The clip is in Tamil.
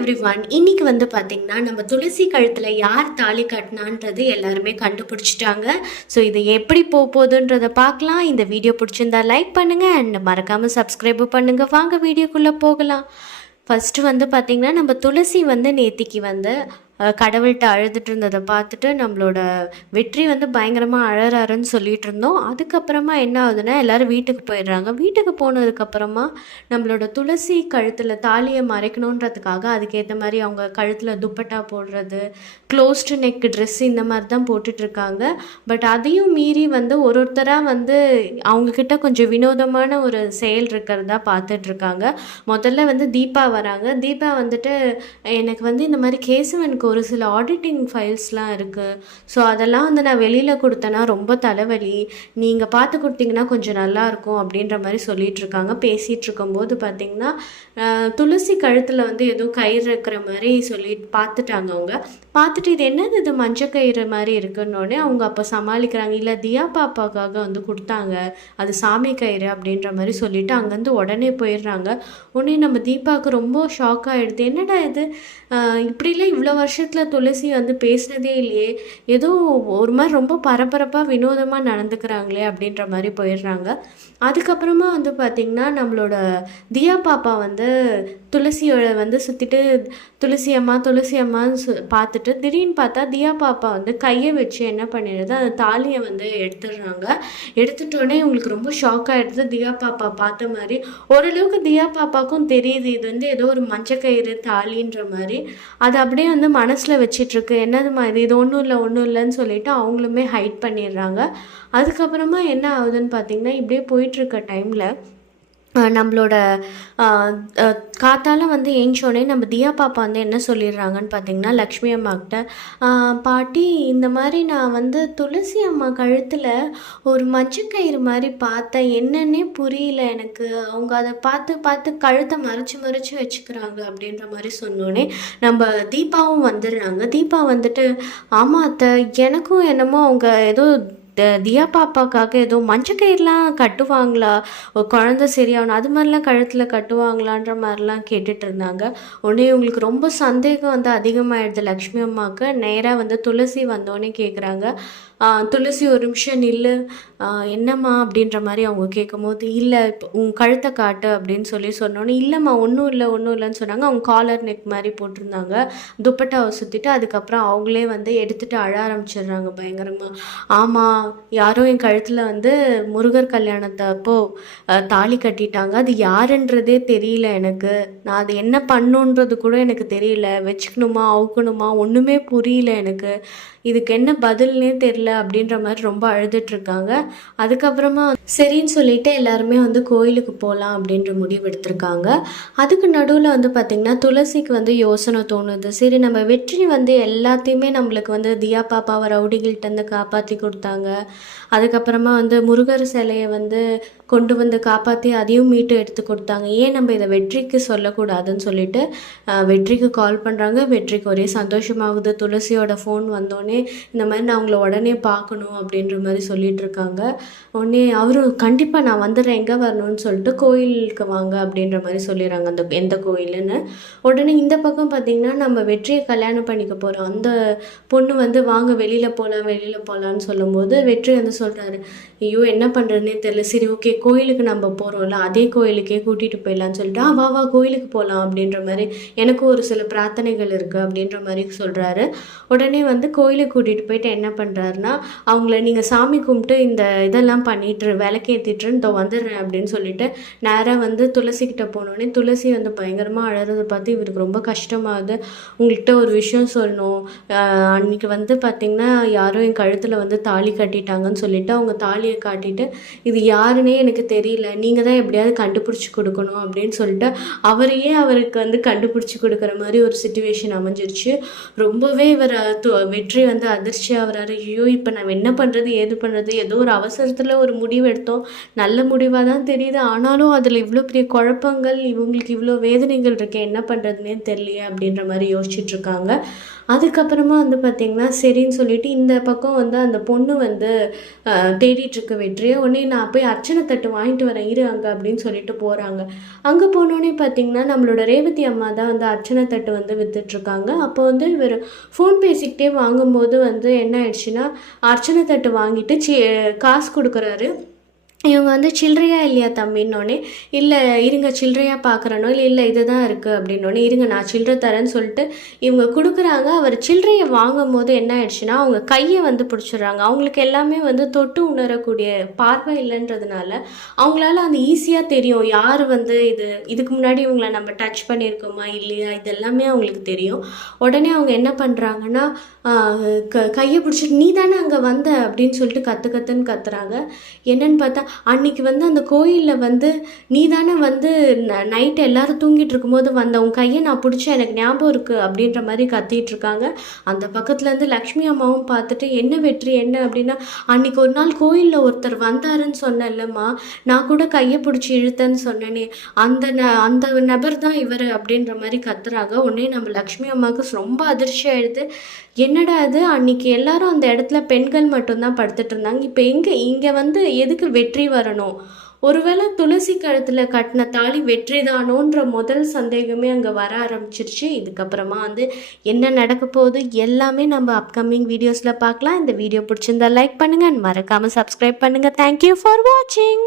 எவ்ரிவன். இன்னைக்கு வந்து பார்த்தீங்கன்னா, நம்ம துளசி கழுத்துல யார் தாலி கட்டினான்றது எல்லாருமே கண்டுபிடிச்சிட்டாங்க. ஸோ இது எப்படி போகுதுன்றத பார்க்கலாம். இந்த வீடியோ பிடிச்சிருந்தா லைக் பண்ணுங்க அண்ட் மறக்காம சப்ஸ்கிரைப் பண்ணுங்க. வாங்க வீடியோக்குள்ள போகலாம். ஃபர்ஸ்ட் வந்து பார்த்தீங்கன்னா, நம்ம துளசி வந்து நேத்திக்கு வந்து கடவுள்கிட்ட அழுதுட்டு இருந்ததை பார்த்துட்டு நம்மளோட வெற்றி வந்து பயங்கரமாக அழறாருன்னு சொல்லிட்டு இருந்தோம். அதுக்கப்புறமா என்ன ஆகுதுன்னா, எல்லாரும் வீட்டுக்கு போயிடுறாங்க. வீட்டுக்கு போனதுக்கப்புறமா நம்மளோட துளசி கழுத்தில் தாலியை மறைக்கணுன்றதுக்காக அதுக்கேற்ற மாதிரி அவங்க கழுத்தில் துப்பட்டா போடுறது, க்ளோஸ்டு நெக் ட்ரெஸ் இந்த மாதிரி தான் போட்டுட்ருக்காங்க. பட் அதையும் மீறி வந்து ஒருத்தராக வந்து அவங்கக்கிட்ட கொஞ்சம் வினோதமான ஒரு செயல் இருக்கிறதா பார்த்துட்ருக்காங்க. முதல்ல வந்து தீபா வராங்க. தீபா வந்துட்டு எனக்கு வந்து இந்த மாதிரி கேசவனுக்கு ஒரு சில ஆடிட்டிங் ஃபைல்ஸ்லாம் இருக்குது. ஸோ அதெல்லாம் வந்து நான் வெளியில் கொடுத்தேன்னா ரொம்ப தலைவலி, நீங்கள் பார்த்து கொடுத்தீங்கன்னா கொஞ்சம் நல்லாயிருக்கும் அப்படின்ற மாதிரி சொல்லிகிட்ருக்காங்க. பேசிகிட்டு இருக்கும்போது பார்த்திங்கன்னா துளசி கழுத்தில் வந்து ஏதோ கயிறு இருக்கிற மாதிரி சொல்லி பார்த்துட்டாங்க. அவங்க பார்த்துட்டு இது என்னது, இது மஞ்சள் கயிறு மாதிரி இருக்குன்னொடனே அவங்க அப்போ சமாளிக்கிறாங்க, இல்லை தியா பாப்பாக்காக வந்து கொடுத்தாங்க, அது சாமி கயிறு அப்படின்ற மாதிரி சொல்லிவிட்டு அங்கேருந்து உடனே போயிடுறாங்க. உடனே நம்ம தீபாவுக்கு ரொம்ப ஷாக் ஆகிடுது. என்னடா இது, இப்படிலாம் இவ்வளோ வருஷத்தில் துளசி வந்து பேசினதே இல்லையே, ஏதோ ஒரு மாதிரி ரொம்ப பரபரப்பாக வினோதமாக நடந்துக்கிறாங்களே அப்படின்ற மாதிரி போயிடுறாங்க. அதுக்கப்புறமா வந்து பார்த்திங்கன்னா நம்மளோட தியா பாப்பா வந்து துளசியோட வந்து சுற்றிட்டு துளசி அம்மான்னு பார்த்துட்டு திடீர்னு பார்த்தா தியா பாப்பா வந்து கையை வச்சு என்ன பண்ணிடுது, அந்த தாலியை வந்து எடுத்துடுறாங்க. எடுத்துட்டோடனே உங்களுக்கு ரொம்ப ஷாக் ஆகிடுது. தியா பாப்பா பார்த்த மாதிரி ஓரளவுக்கு தியா பாப்பாவுக்கும் தெரியுது இது வந்து ஏதோ ஒரு மஞ்சக்கயிறு தாலின்ற மாதிரி. அது அப்படியே வந்து மனசில் வச்சிட்ருக்கு, என்னதுமா இது ஒன்றும் இல்லைன்னு சொல்லிட்டு அவங்களுமே ஹைட் பண்ணிடுறாங்க. அதுக்கப்புறமா என்ன ஆகுதுன்னு பார்த்திங்கன்னா, இப்படியே போயிட்டுருக்க டைமில் நம்மளோட காத்தால வந்து ஏஞ்சோடனே நம்ம தியா பாப்பா வந்து என்ன சொல்லிடுறாங்கன்னு பார்த்தீங்கன்னா, லக்ஷ்மி அம்மாக்கிட்ட, பாட்டி இந்த மாதிரி நான் வந்து துளசி அம்மா கழுத்தில் ஒரு மஞ்சக்கயிறு மாதிரி பார்த்தேன், என்னன்னே புரியல எனக்கு, அவங்க அதை பார்த்து கழுத்தை மறைச்சி வச்சுக்கிறாங்க அப்படின்ற மாதிரி சொன்னோடனே நம்ம தீபாவும் வந்துடுறாங்க. தீபா வந்துட்டு, ஆமாம் அத்தை, எனக்கும் என்னமோ அவங்க ஏதோ தியா பாப்பாக்காக ஏதோ மஞ்சக்கயிறுலாம் கட்டுவாங்களா, குழந்தை சரியாகணும் அது மாதிரிலாம் கழுத்தில் கட்டுவாங்களான்ற மாதிரிலாம் கேட்டுட்டு இருந்தாங்க. உடனே உங்களுக்கு ரொம்ப சந்தேகம் வந்து அதிகமாகிடுது லக்ஷ்மி அம்மாவுக்கு. நேராக வந்து துளசி வந்தோடனே கேட்குறாங்க, துளசி ஒரு நிமிஷம் நில்லு, என்னம்மா அப்படின்ற மாதிரி அவங்க கேட்கும்போது, இல்லை இப்போ உன் கழுத்தை காட்டு அப்படின்னு சொன்னோன்னே, இல்லைம்மா ஒன்றும் இல்லைன்னு சொன்னாங்க. அவங்க காலர் நெக் மாதிரி போட்டிருந்தாங்க, துப்பட்டாவை சுற்றிட்டு. அதுக்கப்புறம் அவங்களே வந்து எடுத்துகிட்டு அழ ஆரம்பிச்சிடுறாங்க பயங்கரமாக. ஆமாம், யாரோ என் கழுத்தில் வந்து முருகர் கல்யாணத்தை அப்போது தாலி கட்டிட்டாங்க, அது யாருன்றதே தெரியல எனக்கு, நான் அது என்ன பண்ணுன்றது கூட எனக்கு தெரியல, வச்சுக்கணுமா அவுக்கணுமா ஒன்றுமே புரியல எனக்கு, இதுக்கு என்ன பதில்னே தெரியல அப்படின்ற மாதிரி ரொம்ப அழுதுட்ருக்காங்க. அதுக்கப்புறமா சரின்னு சொல்லிட்டு எல்லாருமே வந்து கோயிலுக்கு போகலாம் அப்படின்ற முடிவு எடுத்திருக்காங்க. அதுக்கு நடுவில் வந்து பார்த்திங்கன்னா துளசிக்கு வந்து யோசனை தோணுது, சரி நம்ம வெற்றி வந்து எல்லாத்தையுமே நம்மளுக்கு வந்து தியா பாப்பாவை ரவுடிகள்கிட்டருந்து காப்பாற்றி கொடுத்தாங்க, அதுக்கப்புறமா வந்து முருகர் சிலையை வந்து கொண்டு வந்து காப்பாற்றி அதையும் மீட்டு எடுத்து கொடுத்தாங்க, ஏன் நம்ம இதை வெற்றிக்கு சொல்லக்கூடாதுன்னு சொல்லிட்டு வெற்றிக்கு கால் பண்ணுறாங்க. வெற்றிக்கு ஒரே சந்தோஷமாகுது. துளசியோட ஃபோன் வந்தோடனே இந்த மாதிரி நான் அவங்கள உடனே பார்க்கணும் அப்படின்ற மாதிரி சொல்லிட்டு இருக்காங்க. உடனே அவரும் கண்டிப்பாக நான் வந்துடுறேன், எங்கே வரணும்னு சொல்லிட்டு கோயிலுக்கு வாங்க அப்படின்ற மாதிரி சொல்லிடுறாங்க, அந்த எந்த கோயிலுன்னு. உடனே இந்த பக்கம் பார்த்திங்கன்னா நம்ம வெற்றியை கல்யாணம் பண்ணிக்க போகிறோம் அந்த பொண்ணு வந்து வாங்க வெளியில் போகலான்னு சொல்லும்போது வெற்றி வந்து சொல்கிறாரு, ஐயோ என்ன பண்ணுறதுனே தெரியல, சரி ஓகே கோயிலுக்கு நம்ம போகிறோம்ல அதே கோயிலுக்கே கூட்டிகிட்டு போயிடலான்னு சொல்லிட்டு, வா கோயிலுக்கு போகலாம் அப்படின்ற மாதிரி, எனக்கும் ஒரு சில பிரார்த்தனைகள் இருக்குது அப்படின்ற மாதிரி சொல்கிறாரு. உடனே வந்து கோயிலுக்கு கூட்டிகிட்டு போயிட்டு என்ன பண்ணுறாருன்னா, அவங்கள நீங்கள் சாமி கும்பிட்டு இந்த இதெல்லாம் பண்ணிட்டு விளக்கேற்றிட்டுன்னு இதோ வந்துடுறேன் அப்படின்னு சொல்லிட்டு நேராக வந்து துளசிக்கிட்ட போனோடனே துளசி வந்து பயங்கரமாக அழறதை பார்த்து இவருக்கு ரொம்ப கஷ்டமாகுது. உங்கள்கிட்ட ஒரு விஷயம் சொல்லணும், அன்றைக்கி வந்து பார்த்திங்கன்னா யாரோ என் கழுத்தில் வந்து தாலி கட்டிட்டாங்கன்னு சொல்லிட்டு அவங்க தாலியை காட்டிட்டு, இது யாருன்னே எனக்கு தெரியல, நீங்கள் தான் எப்படியாவது கண்டுபிடிச்சி கொடுக்கணும் அப்படின்னு சொல்லிட்டு அவரையே அவருக்கு வந்து கண்டுபிடிச்சி கொடுக்குற மாதிரி ஒரு சிச்சுவேஷன் அமைஞ்சிருச்சு. ரொம்பவே இவர் வெற்றி வந்து அதிர்ச்சியாக வர்றாரு. ஐயோ இப்போ நம்ம என்ன பண்ணுறது ஏது பண்ணுறது, ஏதோ ஒரு அவசரத்தில் ஒரு முடிவு எடுத்தோம், நல்ல முடிவாக தான் தெரியுது, ஆனாலும் அதில் இவ்வளோ பெரிய குழப்பங்கள், இவங்களுக்கு இவ்வளோ வேதனைகள் இருக்கே, என்ன பண்ணுறதுனே தெரியலையே அப்படின்ற மாதிரி யோசிச்சுட்ருக்காங்க. அதுக்கப்புறமா வந்து பார்த்திங்கன்னா சரின்னு சொல்லிட்டு இந்த பக்கம் வந்து அந்த பொண்ணு வந்து தேடிட்டுருக்க வெற்றியை, உடனே நான் போய் அர்ச்சனை தட்டு வாங்கிட்டு வரேன் இரு அங்கே அப்படின்னு சொல்லிட்டு போகிறாங்க. அங்கே போனோடனே பார்த்திங்கன்னா நம்மளோட ரேவதி அம்மா தான் வந்து அர்ச்சனை தட்டு வந்து விற்றுட்ருக்காங்க. அப்போ வந்து இவர் ஃபோன் பேசிக்கிட்டே வாங்கும்போது வந்து என்ன ஆயிடுச்சுன்னா, அர்ச்சனை தட்டு வாங்கிட்டு காசு கொடுக்குறாரு. இவங்க வந்து சில்லறையா இல்லையா தம்பின்னோடனே, இல்லை இருங்க சில்லறையாக பார்க்குறனோ, இல்லை இது தான் இருக்குது அப்படின்னோடனே, இருங்க நான் சில்லறை தரேன்னு சொல்லிட்டு இவங்க கொடுக்குறாங்க. அவர் சில்லறையை வாங்கும் போது என்ன ஆயிடுச்சுன்னா, அவங்க கையை வந்து பிடிச்சிடுறாங்க. அவங்களுக்கு எல்லாமே வந்து தொட்டு உணரக்கூடிய பார்வை இல்லைன்றதுனால அவங்களால அந்த ஈஸியாக தெரியும் யார் வந்து இதுக்கு முன்னாடி இவங்களை நம்ம டச் பண்ணியிருக்கோமா இல்லையா, இது எல்லாமே அவங்களுக்கு தெரியும். உடனே அவங்க என்ன பண்ணுறாங்கன்னா, கையை பிடிச்சிட்டு நீ தானே அங்கே வந்த அப்படின்னு சொல்லிட்டு கத்துன்னு கத்துறாங்க. என்னன்னு பார்த்தா, அன்னைக்கு வந்து அந்த கோயிலில் வந்து நீ தானே வந்து நைட்டு எல்லாரும் தூங்கிட்டு இருக்கும்போது வந்த, உன் கையை நான் பிடிச்சேன் எனக்கு ஞாபகம் இருக்குது அப்படின்ற மாதிரி கத்திட்டு இருக்காங்க. அந்த பக்கத்துலேருந்து லக்ஷ்மி அம்மாவும் பார்த்துட்டு, என்ன வெற்றி என்ன அப்படின்னா, அன்னைக்கு ஒரு நாள் கோயிலில் ஒருத்தர் வந்தாருன்னு சொன்னேன் இல்லைம்மா, நான் கூட கையை பிடிச்சி இழுத்தேன்னு சொன்னேனே, அந்த நபர் தான் இவர் அப்படின்ற மாதிரி கத்துறாங்க. உடனே நம்ம லக்ஷ்மி அம்மாவுக்கு ரொம்ப அதிர்ச்சி ஆயிடுது. என்னடா அது, அன்னைக்கு எல்லாரும் அந்த இடத்துல பெண்கள் மட்டும்தான் படுத்துட்டு இருந்தாங்க, இப்போ இங்கே வந்து எதுக்கு வெற்றி வரணும்? ஒருவேளை துளசி கழுத்தில் கட்டின தாலி வெற்றி தானோன்ற முதல் சந்தேகமே அங்கே வர ஆரம்பிச்சிருச்சு. இதுக்கப்புறமா வந்து என்ன நடக்க போகுது எல்லாமே நம்ம அப்கமிங் வீடியோஸில் பார்க்கலாம். இந்த வீடியோ பிடிச்சிருந்தா லைக் பண்ணுங்கள், மறக்காமல் சப்ஸ்கிரைப் பண்ணுங்கள். தேங்க்யூ ஃபார் வாட்சிங்.